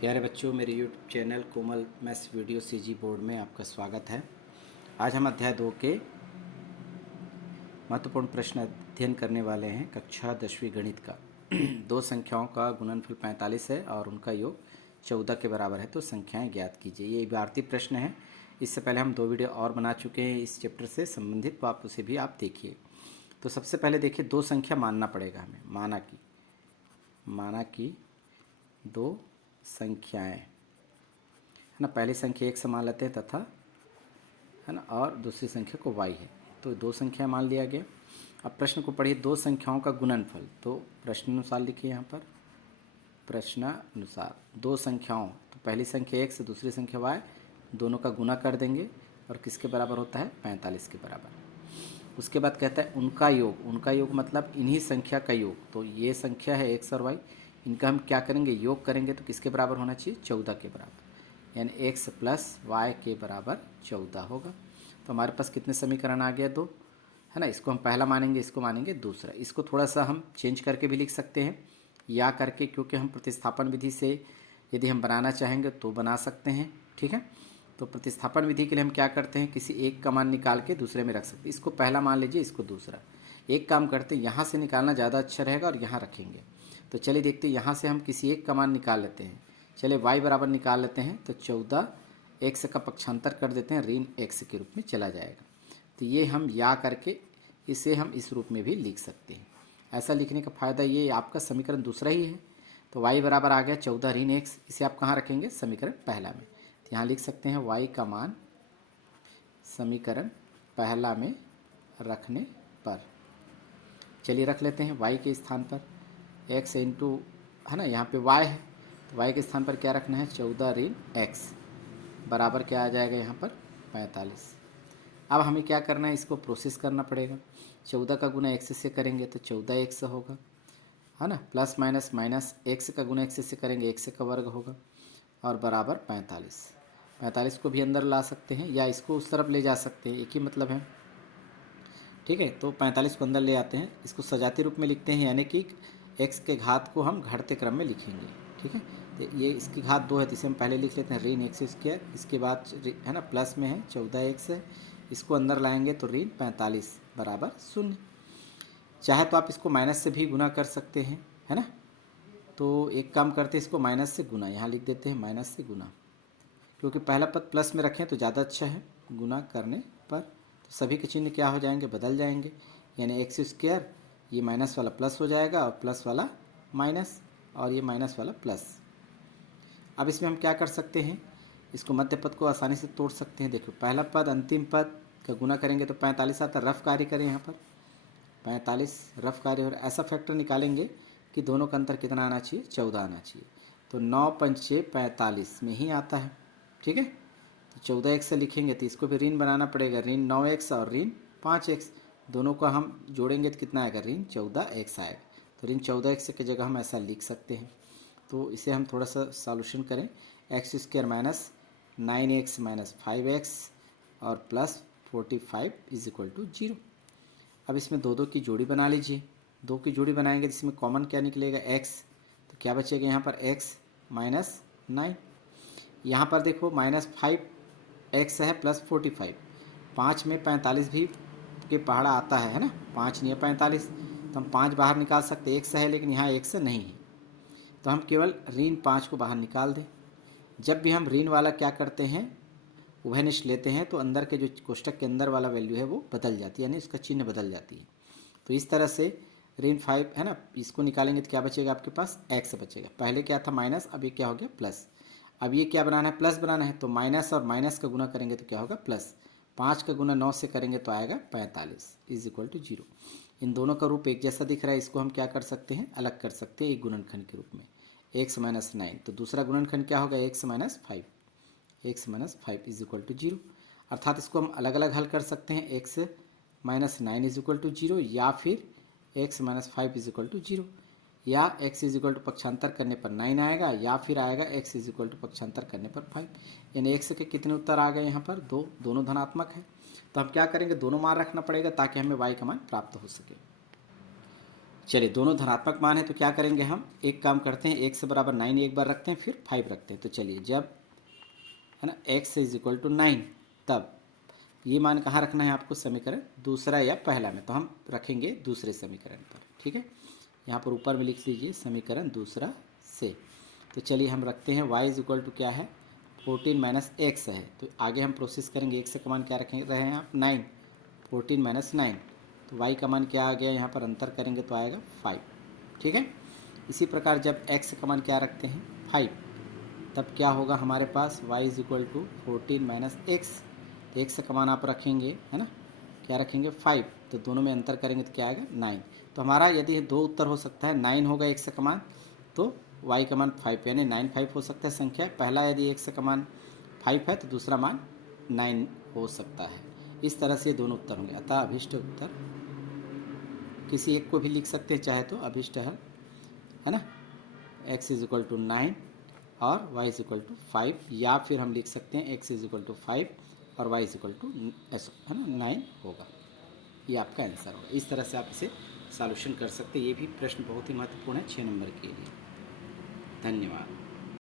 प्यारे बच्चों, मेरे यूट्यूब चैनल कोमल मैथ्स वीडियो सीजी बोर्ड में आपका स्वागत है। आज हम अध्याय 2 के महत्वपूर्ण प्रश्न अध्ययन करने वाले हैं। कक्षा 10वीं गणित का दो संख्याओं का गुणनफल 45 है और उनका योग 14 के बराबर है, तो संख्याएं ज्ञात कीजिए। ये इबारती प्रश्न है। इससे पहले हम 2 वीडियो और बना चुके हैं इस चैप्टर से संबंधित, तो आप उसे भी आप देखिए। तो सबसे पहले देखिए, दो संख्या मानना पड़ेगा हमें। माना कि दो संख्याएं है ना, पहली संख्या एक से मान लेते हैं तथा है ना, और दूसरी संख्या को y है, तो दो संख्या मान लिया गया। अब प्रश्न को पढ़िए, दो संख्याओं का गुणनफल। तो प्रश्न अनुसार लिखिए यहाँ पर, प्रश्नानुसार दो संख्याओं, तो पहली संख्या एक से दूसरी संख्या y, दोनों का गुना कर देंगे और किसके बराबर होता है, 45 के बराबर। उसके बाद कहता है उनका योग मतलब इन्हीं संख्या का योग। तो ये संख्या है x और y, इनका हम क्या करेंगे, योग करेंगे, तो किसके बराबर होना चाहिए, 14 के बराबर, यानी x प्लस वाई के बराबर 14 होगा। तो हमारे पास कितने समीकरण आ गया, दो, है ना। इसको हम पहला मानेंगे, इसको मानेंगे दूसरा। इसको थोड़ा सा हम चेंज करके भी लिख सकते हैं या करके, क्योंकि हम प्रतिस्थापन विधि से यदि हम बनाना चाहेंगे तो बना सकते हैं, ठीक है। तो प्रतिस्थापन विधि के लिए हम क्या करते हैं, किसी एक का मान निकाल के दूसरे में रख सकते हैं। इसको पहला मान लीजिए, इसको दूसरा। एक काम करते हैं, यहाँ से निकालना ज़्यादा अच्छा रहेगा और यहाँ रखेंगे। तो चलिए देखते हैं, यहाँ से हम किसी एक का मान निकाल लेते हैं। चलिए y बराबर निकाल लेते हैं, तो 14 x का पक्षांतर कर देते हैं, ऋण x के रूप में चला जाएगा। तो ये हम या करके इसे हम इस रूप में भी लिख सकते हैं। ऐसा लिखने का फ़ायदा ये, आपका समीकरण दूसरा ही है। तो y बराबर आ गया 14 ऋण x, इसे आप कहाँ रखेंगे, समीकरण पहला में। तो यहाँ लिख सकते हैं y का मान समीकरण पहला में रखने पर, चलिए रख लेते हैं y के स्थान पर x इंटू, है ना, यहाँ पे y है, तो y के स्थान पर क्या रखना है, 14 ऋण x बराबर क्या आ जाएगा यहाँ पर, 45। अब हमें क्या करना है, इसको प्रोसेस करना पड़ेगा। 14 का गुना x से करेंगे तो 14x होगा, है ना, प्लस माइनस माइनस x का गुना x से करेंगे x का वर्ग होगा, और बराबर 45। 45 को भी अंदर ला सकते हैं या इसको उस तरफ ले जा सकते हैं, एक ही मतलब है, ठीक है। तो 45 को अंदर ले आते हैं, इसको सजाती रूप में लिखते हैं, यानी कि x के घात को हम घटते क्रम में लिखेंगे, ठीक है। तो ये इसकी घात 2 है, तो इसे हम पहले लिख लेते हैं ऋण एक्स स्क्वायर, इसके बाद है ना प्लस में है 14x है, इसको अंदर लाएंगे तो ऋण 45 बराबर 0। चाहे तो आप इसको माइनस से भी गुना कर सकते हैं, है ना। तो एक काम करते हैं, इसको माइनस से गुना यहाँ लिख देते हैं, माइनस से गुना, क्योंकि पहला पद प्लस में रखें तो ज़्यादा अच्छा है गुना करने पर। तो सभी के चिन्ह क्या हो जाएंगे, बदल जाएंगे, यानी एक्स स्क्वायर, ये माइनस वाला प्लस हो जाएगा और प्लस वाला माइनस, और ये माइनस वाला प्लस। अब इसमें हम क्या कर सकते हैं, इसको मध्य पद को आसानी से तोड़ सकते हैं। देखो, पहला पद अंतिम पद का गुना करेंगे तो 45 आता, रफ कार्य करें यहाँ पर 45 रफ कार्य, और ऐसा फैक्टर निकालेंगे कि दोनों का अंतर कितना आना चाहिए, 14 आना चाहिए। तो 9 पंचे 45 में ही आता है, ठीक है। तो 14x से लिखेंगे तो इसको भी ऋण बनाना पड़ेगा, ऋण 9x और ऋण 5x, दोनों का हम जोड़ेंगे तो कितना आएगा, ऋण 14x आएगा। तो ऋण 14x की जगह हम ऐसा लिख सकते हैं। तो इसे हम थोड़ा सा सॉल्यूशन करें, x square minus 9x minus 5x और प्लस 45 इज इक्वल टू 0। अब इसमें दो दो की जोड़ी बना लीजिए, दो की जोड़ी बनाएंगे जिसमें कॉमन क्या निकलेगा, x, तो क्या बचेगा यहाँ पर x माइनस 9। यहाँ पर देखो माइनस 5x है प्लस 45, 5 में 45 भी के पहाड़ा आता है ना, 5 नहीं है 45, तो हम 5 बाहर निकाल सकते, x है लेकिन यहाँ x नहीं है, तो हम केवल ऋण 5 को बाहर निकाल दें। जब भी हम ऋण वाला क्या करते हैं, उभयनिष्ठ लेते हैं, तो अंदर के जो कोष्टक के अंदर वाला वैल्यू है वो बदल जाती है, यानी उसका चिन्ह बदल जाती है। तो इस तरह से ऋण 5 है ना, इसको निकालेंगे तो क्या बचेगा आपके पास, x बचेगा। पहले क्या था माइनस, अब ये क्या हो गया प्लस। अब ये क्या बनाना है, प्लस बनाना है, तो माइनस और माइनस का गुना करेंगे तो क्या होगा, प्लस। 5 का गुना 9 से करेंगे तो आएगा 45 इज इक्वल टू 0। इन दोनों का रूप एक जैसा दिख रहा है, इसको हम क्या कर सकते हैं, अलग कर सकते हैं एक गुणनखंड के रूप में, x माइनस 9। तो दूसरा गुणनखंड क्या होगा, x minus 5, x minus 5 is equal to 0। अर्थात इसको हम अलग अलग हल कर सकते हैं, x minus 9 is equal to 0, या फिर x minus 5 is equal to 0, या x इज इक्वल टू पक्षांतर करने पर 9 आएगा, या फिर आएगा x इज इक्वल टू पक्षांतर करने पर 5। यानी x के कितने उत्तर आ गए यहाँ पर, दो, दोनों धनात्मक है। तो हम क्या करेंगे, दोनों मान रखना पड़ेगा ताकि हमें y का मान प्राप्त हो सके। चलिए दोनों धनात्मक मान है तो क्या करेंगे हम, एक काम करते हैं, x बराबर 9 एक बार रखते हैं, फिर 5 रखते हैं। तो चलिए जब है ना x इज इक्वल टू 9, तब ये मान कहाँ रखना है आपको, समीकरण दूसरा या पहला में, तो हम रखेंगे दूसरे समीकरण पर। ठीक है, यहाँ पर ऊपर में लिख लीजिए समीकरण दूसरा से। तो चलिए हम रखते हैं y इज इक्वल टू क्या है, 14 माइनस एक्स है। तो आगे हम प्रोसेस करेंगे, x का मान क्या रखें रहे हैं आप, 9, 14 माइनस 9, तो y का मान क्या आ गया, यहाँ पर अंतर करेंगे तो आएगा 5। ठीक है, इसी प्रकार जब x का मान क्या रखते हैं 5, तब क्या होगा हमारे पास y is equal to 14 minus x. तो x का मान आप रखेंगे, है ना, क्या रखेंगे 5, तो दोनों में अंतर करेंगे तो क्या आएगा 9। तो हमारा यदि दो उत्तर हो सकता है, 9 होगा x का मान, तो y का मान 5, यानी 9 5 हो सकता है संख्या। पहला यदि x का मान 5 है तो दूसरा मान 9 हो सकता है। इस तरह से दोनों उत्तर होंगे। अतः अभिष्ट उत्तर किसी एक को भी लिख सकते हैं चाहे तो, अभिष्ट है ना, x इज इक्वल टू 9 और y इज इक्वल टू 5, या फिर हम लिख सकते हैं x इज इक्वल टू 5 और y इज इक्वल टू है ना 9 होगा। ये आपका आंसर होगा। इस तरह से आप इसे सॉल्यूशन कर सकते हैं। ये भी प्रश्न बहुत ही महत्वपूर्ण है 6 नंबर के लिए। धन्यवाद।